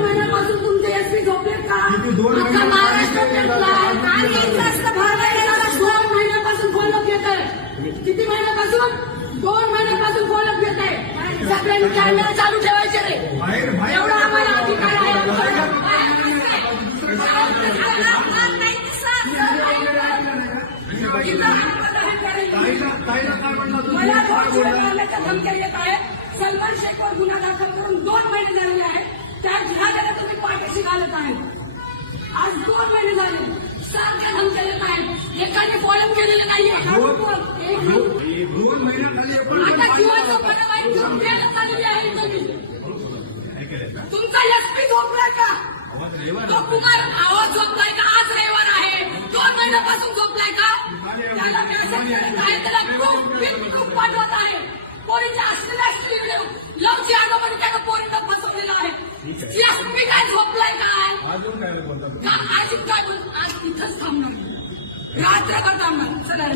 महिन्यापासून तुमचे एसपी झोपले का? महाराष्ट्रात 2 महिन्यापासून फॉलोअप येत आहे. किती महिन्यापासून? 2 महिन्यापासून फॉलोअप येत आहे. सगळ्यांनी कॅमेरा चालू ठेवायचे रे. एवढा आम्हाला अधिकार आहे. मला धमक्या येत आहे. सलमान शेखवर गुन्हा दाखल करून 2 महिने झालेले आहेत. त्या गुन्ह्याला तुम्ही पाठीशी घालत आहे. आज 2 महिने झाले. सारख्या धमक्या येत आहेत. एकाने फॉलोअप केलेलं नाहीये. आता जीवाचं पण वाईट करून द्यायला चाललेली आहे तुम्ही. तुमचा एसपी झोपलाय का? तो कुमार आवाज झोपलाय का? आज रविवार आहे. 2 महिन्यापासून झोपलाय का? त्याला मेसेज करत आहे. त्याला खूप पाठवत आहे. पोरीच्या असलेल्या व्हिडिओ लवची आगोमध्ये त्यानं पोरीनं फसवलेलं आहे. एसपी काय झोपलाय काय? अजून काय बोल आज इथंच थांबणार. रात्रभर थांबणार. चला